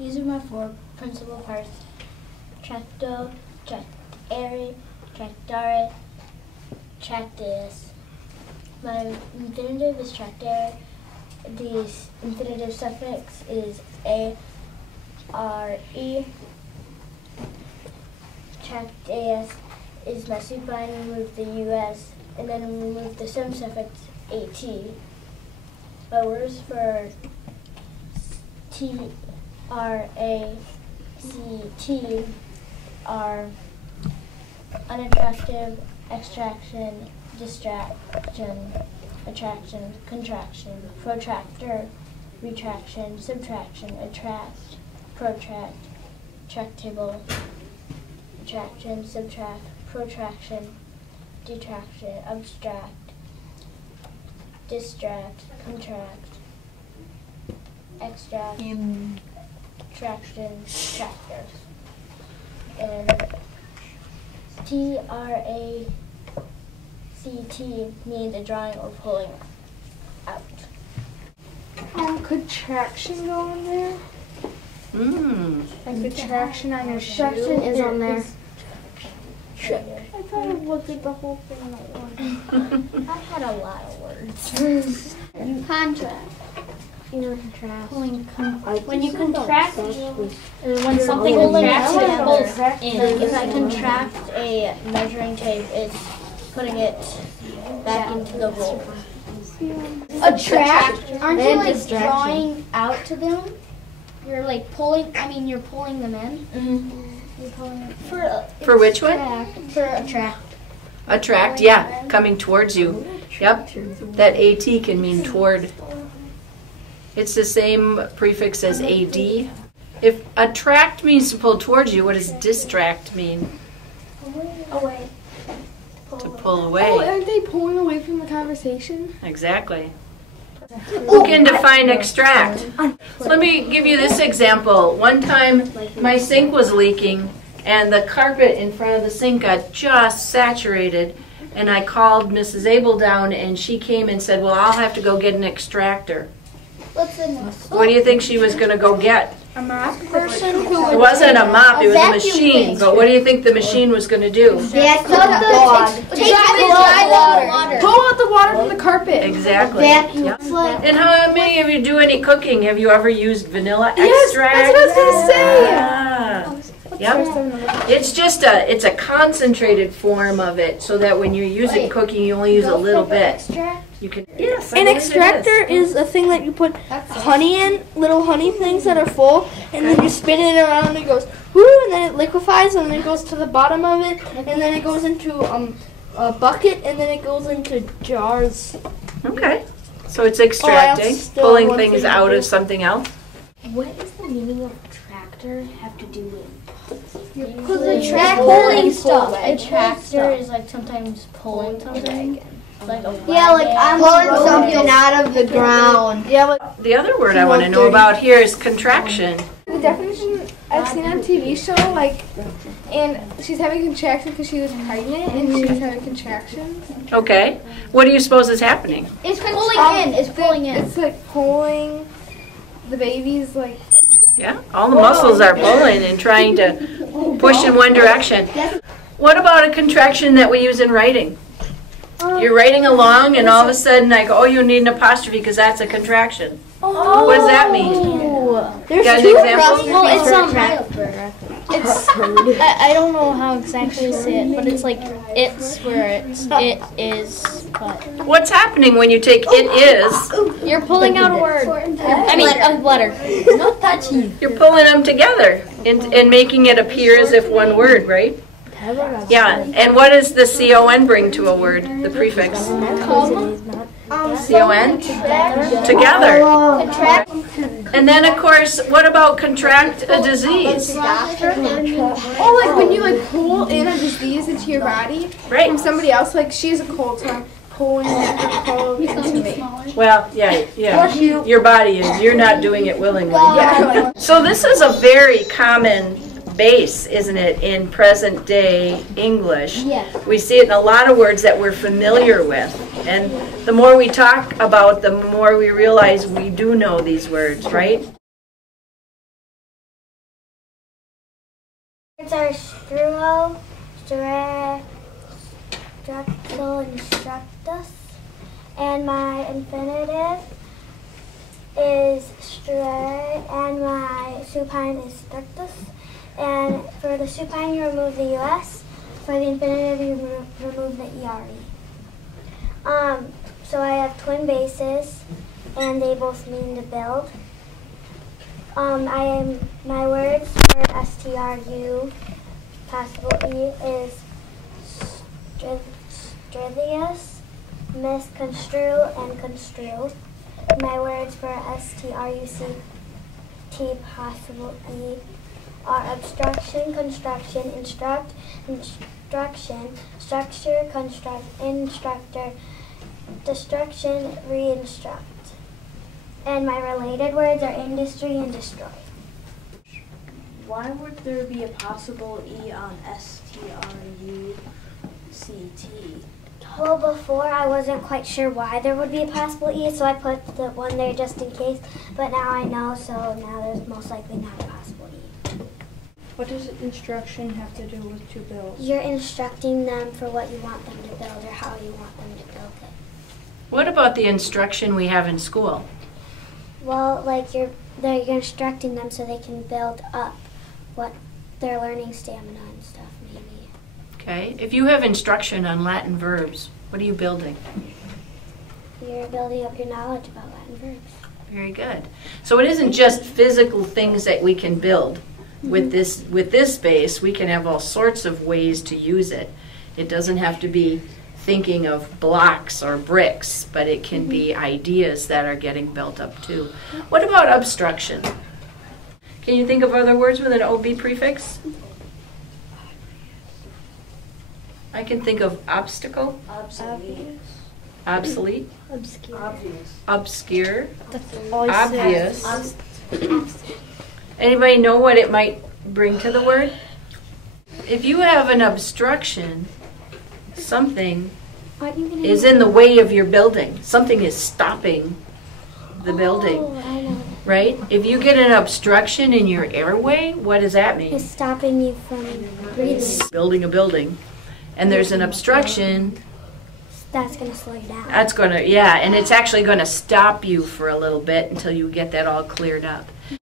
These are my four principal parts: Tracto, Tractare, Tractare, Tractatus. My infinitive is Tractare. The infinitive suffix is are. Tractatus is my supine, remove the us, and then remove the stem suffix at. My words for tract are unattractive, extraction, distraction, attraction, contraction, protractor, retraction, subtraction, attract, protract, tractable, attraction, subtract, protraction, detraction, abstract, distract, contract, extract, traction, tractor. And tract means a drawing or pulling out. Could traction go in there? Like the traction on your shoe? Traction is on there. I thought I looked at the whole thing at once. I had a lot of words. Contract. When you contract, when something contracts together, if I contract a measuring tape, it's putting it back into the roll. Attract? Aren't you like drawing out to them? You're like pulling, you're pulling them in. You're pulling For which one? For attract. Attract, yeah, coming towards you. Yep, that AT can mean toward. It's the same prefix as AD. If attract means to pull towards you, what does distract mean? Away. To pull away. Oh, aren't they pulling away from the conversation? Exactly. Who can define extract? Let me give you this example. One time my sink was leaking and the carpet in front of the sink got just saturated, and I called Mrs. Abel down and she came and said, well, I'll have to go get an extractor. What do you think she was going to go get? A mop? It wasn't a mop, it was a machine. But what do you think the machine was going to do? Take out the water from the carpet. Exactly. Yep. And how many of you do any cooking? Have you ever used vanilla extract? Yes, that's what I was going to say. Yep. It's a concentrated form of it, so that when you use it cooking, you only use a little bit. You can. Yes. An extractor is a thing that you put honey in, little honey things that are full, and then you spin it around and it goes whoo, and then it liquefies, and then it goes to the bottom of it, and then it goes into a bucket, and then it goes into jars. Okay. So it's extracting, pulling things out of something else. What is the meaning of tractor have to do with? Because pulling stuff. A tractor is like sometimes pulling something. Like I'm pulling something out of the ground. The other word I want to know about here is contraction. The definition I've seen on a TV show, and she's having contractions because she was pregnant and she was having contractions. Okay. What do you suppose is happening? It's pulling in. It's pulling in. It's like pulling the baby's Yeah, all the muscles are pulling and trying to push in one direction. What about a contraction that we use in writing? You're writing along and all of a sudden I go, oh, you need an apostrophe because that's a contraction. Oh. What does that mean? There's Got an two example? Well, it's I don't know how exactly to say it, but it's like it's where it is. But What's happening when you take it is? you're pulling out a word. A letter. Not touchy. You're pulling them together and making it appear as if one word, right? Yeah, and what does the con bring to a word, the prefix? Con? Together. And then, of course, what about contract a disease? Oh, when you pull in a disease into your body from somebody else, she has a cold, so I'm pulling that cold into me. Well, yeah. Your body is. You're not doing it willingly. So this is a very common base, isn't it, in present day English? Yes. We see it in a lot of words that we're familiar with. And the more we talk about, the more we realize we do know these words, right? Words are Struo, Struere, Tracto, and Structus. And my infinitive is Struere, and my supine is Structus. And for the supine, you remove the US. For the infinitive, you remove the ERE. So I have twin bases, and they both mean to build. My words for STRU, possible E, is strithius, misconstrue, and construe. My words for STRUCT, possible E, are obstruction, construction, instruct, instruction, structure, construct, instructor, destruction, re-instruct. And my related words are industry and destroy. Why would there be a possible E on STRUCT? Well, before I wasn't quite sure why there would be a possible E, so I put the one there just in case. But now I know, so now there's most likely not a possible E. What does instruction have to do with to build? You're instructing them for what you want them to build or how you want them to build it. What about the instruction we have in school? Well, like you're instructing them so they can build up what they're learning, stamina and stuff, maybe. Okay. If you have instruction on Latin verbs, what are you building? You're building up your knowledge about Latin verbs. Very good. So it isn't just physical things that we can build. With this base, we can have all sorts of ways to use it. It doesn't have to be thinking of blocks or bricks, but it can be ideas that are getting built up too. What about obstruction? Can you think of other words with an OB prefix? I can think of obstacle, Obsolete. obsolete, obscure, Obvious. obvious. Anybody know what it might bring to the word? If you have an obstruction, something is in the way of your building. Something is stopping the building, I know. right? If you get an obstruction in your airway, what does that mean? It's stopping you from breathing. Building a building, and there's an obstruction. That's going to slow you down. That's going to, yeah, and it's actually going to stop you for a little bit until you get that all cleared up.